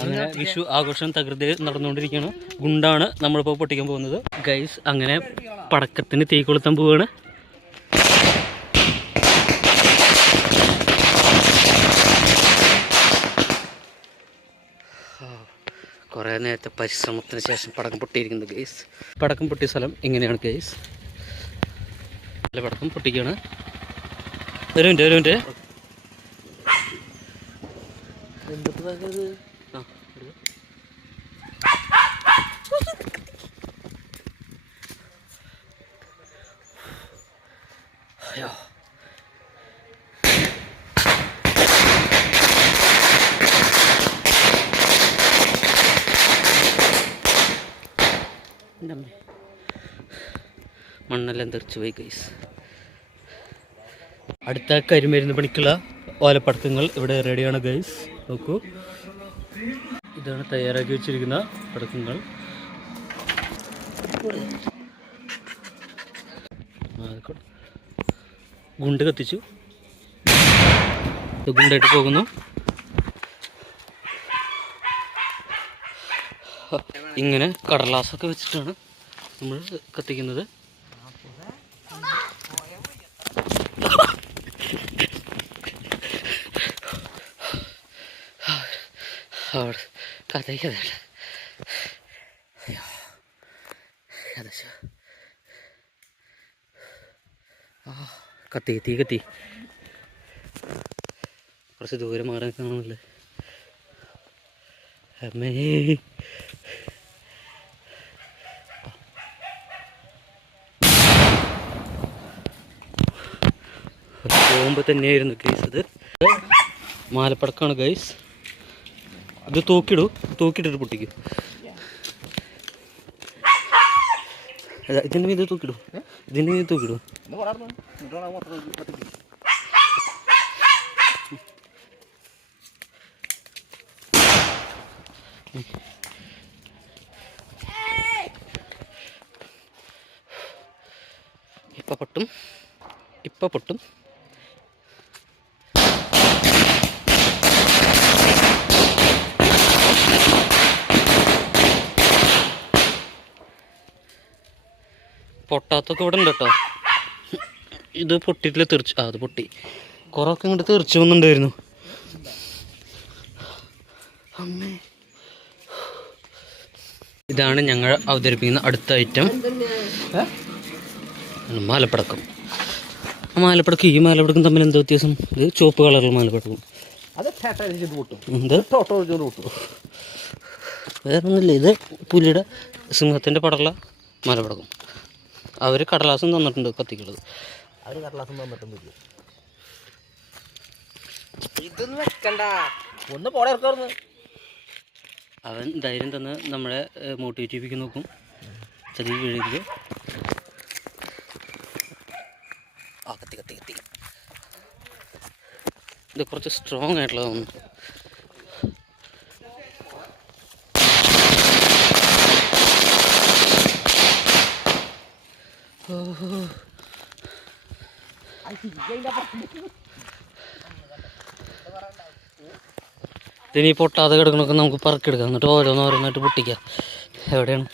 അങ്ങനെ വിഷു ആഘോഷം തകൃതിയിൽ നടന്നുകൊണ്ടിരിക്കുകയാണ്. ഗുണ്ടാണ് നമ്മളിപ്പോൾ പൊട്ടിക്കാൻ പോകുന്നത് ഗൈസ്. അങ്ങനെ പടക്കത്തിന് തീ കൊളുത്താൻ പോവുകയാണ്. കുറേ നേരത്തെ പരിശ്രമത്തിന് ശേഷം പടക്കം പൊട്ടിയിരിക്കുന്നത് ഗൈസ്. പടക്കം പൊട്ടിയ സ്ഥലം ഇങ്ങനെയാണ് ഗൈസ്. നല്ല പടക്കം പൊട്ടിക്കുകയാണ്. ഒരു മിനിറ്റ് അയ്യോ മണ്ണെല്ലാം തെറിച്ചു പോയി ഗൈസ്. അടുത്ത കരിമരുന്ന് പണിക്കുള്ള ഓലപ്പടക്കങ്ങൾ ഇവിടെ റെഡിയാണ് ഗൈസ്. നോക്കൂ, ഇതാണ് തയ്യാറാക്കി വെച്ചിരിക്കുന്ന പടക്കങ്ങൾ. ഗുണ്ട് കത്തിച്ചു, ഗുണ്ടായിട്ട് പോകുന്നു. ഇങ്ങനെ കടലാസൊക്കെ വെച്ചിട്ടാണ് നമ്മൾ കത്തിക്കുന്നത്. തീ കത്തി കുറച്ച് ദൂരം മാറി കാണുന്നില്ലേ. അമ്മേ പോകുമ്പോൾ തന്നെയായിരുന്നു ഗൈസ്. ഇത് മാലപ്പടക്കാണ് ഗൈസ്. ഇത് തൂക്കിയിട്ടിട്ട് പൊട്ടിക്കും. ഇതിൻ്റെ മീത് തൂക്കിടും. ഇപ്പം പൊട്ടും. പൊട്ടാത്തൊക്കെ ഇവിടെ ഉണ്ട് കേട്ടോ. ഇത് പൊട്ടിയിട്ടില്ല, തെറിച്ചു. അത് പൊട്ടി. കുറേയൊക്കെ ഇങ്ങോട്ട് തെറിച്ചു വന്നിട്ടുണ്ടായിരുന്നു. അമ്മേ, ഇതാണ് ഞങ്ങൾ അവതരിപ്പിക്കുന്ന അടുത്ത ഐറ്റം, മാലപ്പടക്കം. ആ മാലപ്പടക്കം ഈ മാലപ്പടക്കം തമ്മിൽ എന്താ വ്യത്യാസം? ഇത് ചുവപ്പ് കളറുള്ള മാലപ്പടക്കം. വേറെ ഒന്നുമില്ല. ഇത് പുലിയുടെ സിംഹത്തിൻ്റെ പടമുള്ള മാലപ്പടക്കം. അവർ കടലാസം തന്നിട്ടുണ്ട് കത്തിക്കുള്ളത്. അവൻ ധൈര്യം തന്ന് നമ്മളെ മോട്ടിവേറ്റ് ചെയ്യിപ്പിക്കാൻ നോക്കും. ചതി വീഴരുത്. കത്തി ഇത് കുറച്ച് സ്ട്രോങ് ആയിട്ടുള്ളതാണ്. ഇതിനി പൊട്ടാതെ കിടക്കണൊക്കെ നമുക്ക് പറക്കെടുക്കാം. എന്നിട്ട് ഓരോന്നോരോന്നായിട്ട് പൊട്ടിക്കാം. എവിടെയാണ്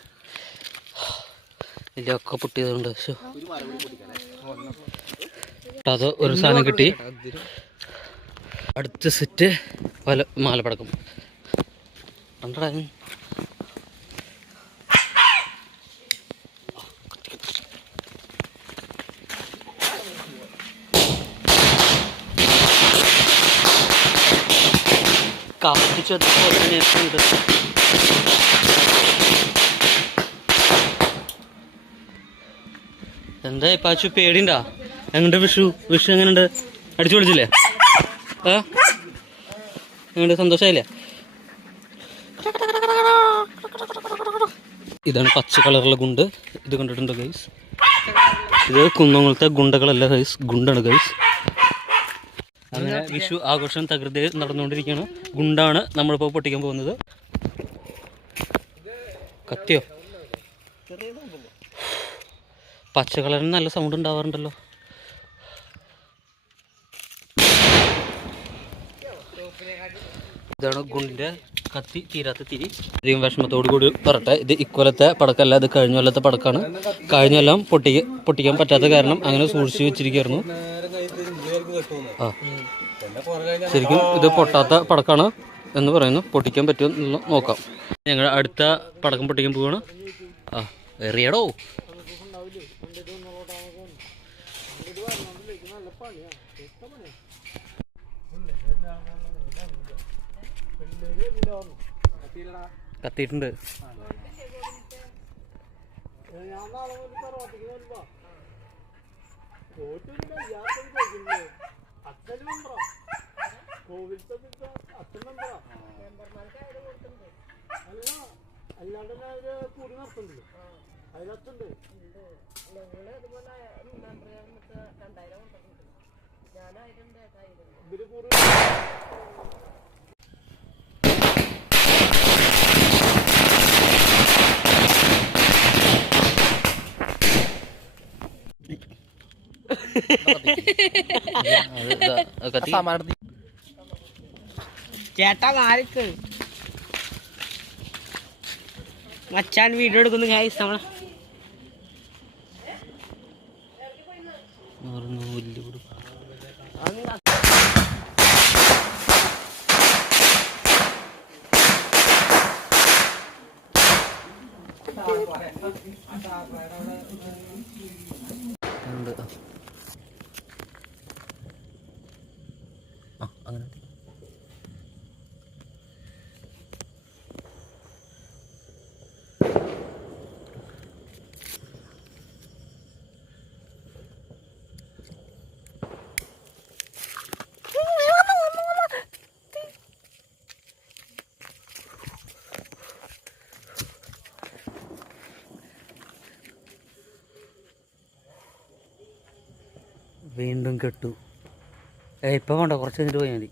ഇതിലൊക്കെ പൊട്ടിയതുകൊണ്ട് അത് ഒരു സാധനം കിട്ടി. അടുത്ത സെറ്റ് മാലപ്പടക്കം കണ്ടടാ. കാത്തിച്ചതുപോലെ തന്നെ ഉണ്ട്. എന്താ പാച്ചു പേടിണ്ടാ? എങ്ങനെയുണ്ട് വിഷു എങ്ങനെയുണ്ട്? അടിച്ചു പൊളിച്ചില്ലേ? എങ്ങനെയുണ്ട്? സന്തോഷമായില്ലേ? ഇതാണ് പച്ച കളറുള്ള ഗുണ്ട്. ഇത് കണ്ടിട്ടുണ്ടോ ഗൈസ്? ഇത് കുന്നങ്ങളത്തെ ഗുണ്ടകളല്ല ഗൈസ്, ഗുണ്ടാണ് ഗൈസ്. അങ്ങനെ വിഷു ആഘോഷം തകൃതിയിൽ നടന്നുകൊണ്ടിരിക്കുകയാണ്. ഗുണ്ടാണ് നമ്മളിപ്പോൾ പൊട്ടിക്കാൻ പോകുന്നത്. കത്തിയോ? പച്ച കളറിന് നല്ല സൗണ്ട് ഉണ്ടാവാറുണ്ടല്ലോ. ഇതാണ് ഗുണ്ടിൻ്റെ കത്തി തീരാത്ത തിരി. അധികം വിഷമത്തോടു കൂടി പറട്ടെ. ഇത് ഇക്കൊല്ലത്തെ പടക്കല്ല, ഇത് കഴിഞ്ഞ കൊല്ലത്തെ പടക്കാണ്. കഴിഞ്ഞ കൊല്ലം പൊട്ടിക്കാൻ പറ്റാത്ത കാരണം അങ്ങനെ സൂക്ഷിച്ച് വെച്ചിരിക്കുകയായിരുന്നു. ആ ശരിക്കും ഇത് പൊട്ടാത്ത പടക്കാണ് എന്ന് പറയുന്നു. പൊട്ടിക്കാൻ പറ്റുമെന്നുള്ള നോക്കാം. ഞങ്ങൾ അടുത്ത പടക്കം പൊട്ടിക്കാൻ പോവുകയാണ്. ആ എറിയടോ. കത്തിയിട്ടുണ്ട്. ചേട്ടാ മാറിക്ക് മച്ചാൻ വീഡിയോ എടുക്കുന്നു ഗൈസ്. നമ്മളെ അങ്ങനെ വീണ്ടും കെട്ടു. ഇപ്പം വേണ്ട, കുറച്ച് കഴിഞ്ഞിട്ട് പോയാൽ മതി.